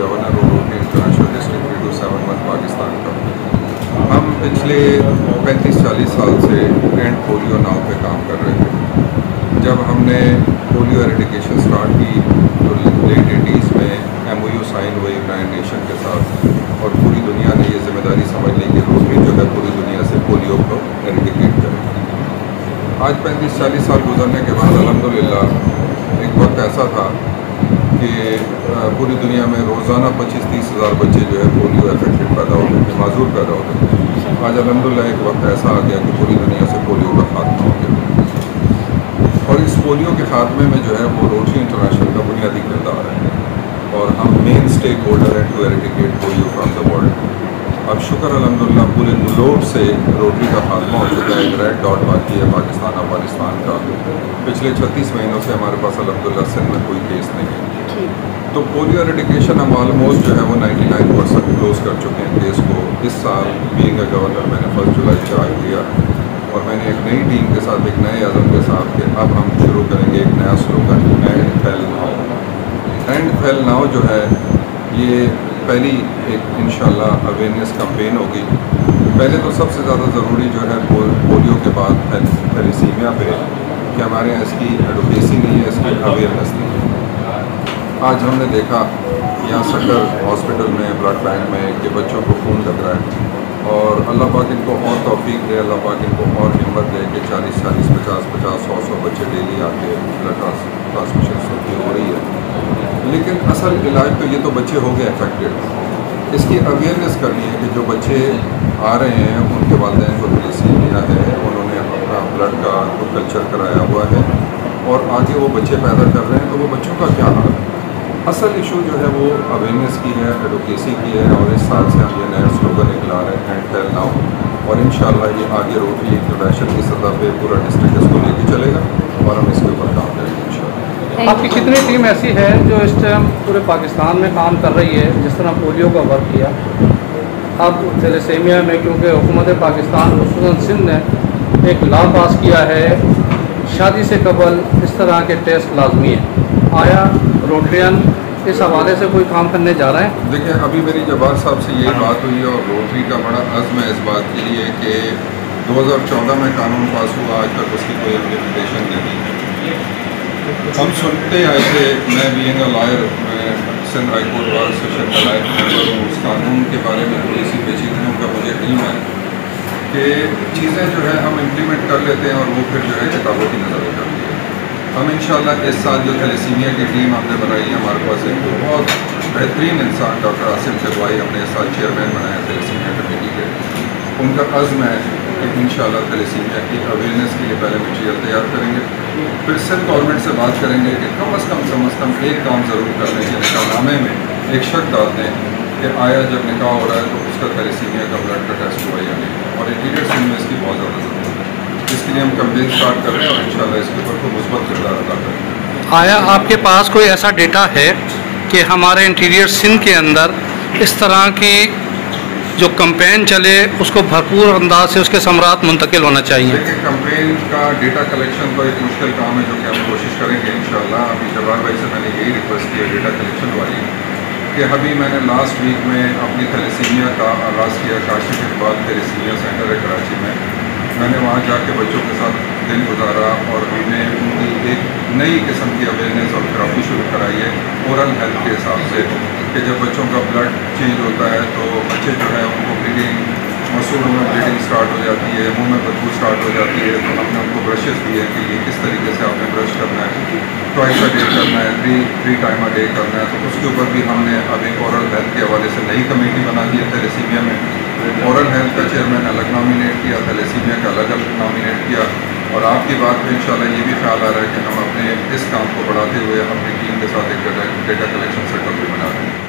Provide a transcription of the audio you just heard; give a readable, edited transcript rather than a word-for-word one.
Governor Rotary international district 3271 Pakistan کا۔ ہم پچھلے 35-40 سال سے اینڈ پولیو ناؤ پہ کام کر رہے تھے۔ جب ہم نے پولیو ایریڈیکیشن سٹارٹ کی تو لیٹ 80s میں MOU سائن ہوئی یونائٹڈ نیشن کے ساتھ، اور پوری دنیا نے یہ ذمہ داری سمجھ لی کہ روٹری جو ہے پوری دنیا سے پولیو کو ایریڈیکیٹ کرے۔ آج 35-40 سال گزرنے کے بعد الحمدللہ ایک وقت ایسا تھا کہ پوری دنیا میں روزانہ 25-30 ہزار بچے جو ہے پولیو افیکٹڈ پیدا ہوتے تھے، معذور پیدا ہوتے تھے۔ آج الحمدللہ ایک وقت ایسا آ گیا کہ پوری دنیا سے پولیو کا خاتمہ ہو گیا، اور اس پولیو کے خاتمے میں جو ہے وہ روٹری انٹرنیشنل کا بنیادی کردار ہے، اور ہم مین اسٹیک ہولڈر ہیں to eradicate polio from the world. اب شکر الحمدللہ پورے گلوب سے روٹری کا خاتمہ ہو چکا ہے۔ ایک ریڈ ڈاٹ باقی ہے پاکستان، افغانستان کا۔ پچھلے 36 مہینوں سے ہمارے پاس الحمدللہ سندھ میں کوئی کیس نہیں ہے۔ تو پولیو ایریڈیکیشن ہم آلموسٹ جو ہے وہ 99% کلوز کر چکے ہیں کیس کو۔ اس سال بینگ اے گورنر میں نے 1 جولائی چارج لیا، اور میں نے ایک نئی ٹیم کے ساتھ، ایک نئے عزم کے ساتھ کہ اب ہم شروع کریں گے ایک نیا slogan, end feel now. End feel now جو ہے یہ پہلی ایک انشاءاللہ اویئرنیس کمپین ہوگی۔ پہلے تو سب سے زیادہ ضروری جو ہے پولیو کے بعد تھیلیسیمیا پہ کہ ہمارے یہاں اس کی ایڈوکیسی نہیں ہے، اس کی اویئرنیس نہیں ہے۔ آج ہم نے دیکھا یہاں سکر ہاسپٹل میں، بلڈ بینک میں کہ بچوں کو خون لگ رہا ہے، اور اللہ پاک ان کو اور توفیق دے، اللہ پاک ان کو اور ہمت دے کہ 40, 50, 100 بچے ڈیلی آ کے بلڈ ٹرانسمیشن کی ہو رہی ہے۔ لیکن اصل علاج تو یہ تو بچے ہو گئے افیکٹڈ، اس کی اویئرنیس کرنی ہے کہ جو بچے آ رہے ہیں ان کے والدین کو تھیلیسیمیا ہے، انہوں نے اپنا بلڈ کا کلچر کرایا ہوا ہے، اور آگے وہ بچے پیدا کر رہے ہیں تو وہ بچوں کا کیا حال ہے۔ اصل ایشو جو ہے وہ اویئرنیس کی ہے، ایڈوکیسی کی ہے، اور اس سال سے ہم یہ نیا سلوگن نکلا رہے ہیں، اینڈ فیل ناؤ، اور انشاءاللہ یہ آگے روٹری انٹرنیشنل کی سطح پہ پورا ڈسٹرکٹ اس کو لے کے چلے گا، اور ہم اس کے اوپر کام کریں گے انشاءاللہ۔ آپ کی کتنی ٹیم ایسی ہے جو اس ٹائم پورے پاکستان میں کام کر رہی ہے، جس طرح پولیو کا ورک کیا؟ اب تھیلیسیمیا میں کیونکہ حکومت پاکستان خصوصاً سندھ نے ایک لا پاس کیا ہے، شادی سے قبل اس طرح کے ٹیسٹ لازمی ہیں، آیا روٹرین اس حوالے سے کوئی کام کرنے جا رہے ہیں؟ دیکھیں، ابھی میری جبار صاحب سے یہی بات ہوئی ہے، اور روٹری کا بڑا عزم ہے اس بات کے لیے کہ 2014 میں قانون پاس ہوا، آج تک اس کی کوئی امپلیمنٹیشن نہیں ہے۔ ہم سنتے آئے تھے، میں بینگ اے لائر، میں Sindh high court bar association کا لائر ممبر ہوں، اس قانون کے بارے میں تھوڑی سی پیچیدگیوں کا مجھے علم ہے کہ چیزیں جو ہے ہم امپلیمنٹ کر لیتے ہیں اور وہ پھر جو ہے کتابوں کی نظر ہو جاتی ہے۔ ہم انشاءاللہ اس سال جو تھیلیسیمیا کی ٹیم ہم نے بنائی ہے، ہمارے پاس ایک بہت بہترین انسان ڈاکٹر عاصم چدوائی ہم نے اس سال چیئرمین بنایا تھیلیسیمیا کمیٹی کے۔ ان کا عزم ہے کہ انشاءاللہ تھیلیسیمیا کی اویئرنیس کے لیے پہلے مٹیریل تیار کریں گے، پھر سندھ گورنمنٹ سے بات کریں گے کہ کم از کم ایک کام ضرور کر لیں کہ نکاح نامے میں ایک شرط ڈال دیں کہ آیا جب نکاح ہو رہا ہے تو اس کا تھیلیسیمیا کا بلڈ کا ٹیسٹ ہوا یا نہیں، اور انٹیریئر سندھ میں اس کی بہت زیادہ ضرورت ہے۔ اس کے لیے ہم کمپین اسٹارٹ کر رہے ہیں، اور انشاءاللہ اس کے اوپر کو مثبت کردار ادا کریں گے۔ آیا آپ کے پاس کوئی ایسا ڈیٹا ہے کہ ہمارے انٹیریئر سندھ کے اندر اس طرح کی جو کمپین چلے اس کو بھرپور انداز سے اس کے ثمرات منتقل ہونا چاہیے؟ دیکھیں، کمپین کا ڈیٹا کلیکشن تو ایک مشکل کام ہے جو کہ ہم کوشش کریں گے انشاءاللہ۔ ابھی جبار بھائی سے میں نے یہی ریکویسٹ کی ہے ڈیٹا کلیکشن والی، کہ ابھی میں نے لاسٹ ویک میں اپنی تھیلیسیمیا کا آغاز کیا، کاشف اقبال تھیلیسیمیا سینٹر ہے کراچی میں نے وہاں جا کے بچوں کے ساتھ دن گزارا، اور ہم نے ان کی ایک نئی قسم کی اویئرنیس اور تھراپی شروع کرائی ہے اورل ہیلتھ کے حساب سے، کہ جب بچوں کا بلڈ چینج ہوتا ہے تو بچے جو ہے ان کو بلیڈنگ، مسوڑوں میں بلیڈنگ سٹارٹ ہو جاتی ہے، منہ میں بدبو سٹارٹ ہو جاتی ہے، تو ہم نے ان کو برشز دیے کہ یہ کس طریقے سے آپ نے برش کرنا ہے، ٹوائس اے ڈے کرنا ہے، تھری ٹائم اے ڈے کرنا ہے۔ تو اس کے اوپر بھی ہم نے اب ایک اورل ہیلتھ کے حوالے سے نئی کمیٹی بنا دی ہے تھیلیسیمیا میں۔ اورل ہیلتھ کا چیئرمین الگ نامینیٹ کیا، تھیلیسیمیا کا الگ نامینیٹ کیا، اور آپ کی بات پہ انشاءاللہ یہ بھی خیال آ رہا ہے کہ ہم اپنے اس کام کو بڑھاتے ہوئے اپنی ٹیم کے ساتھ ایک ڈیٹا کلیکشن سیٹ اپ بھی بنا رہے ہیں۔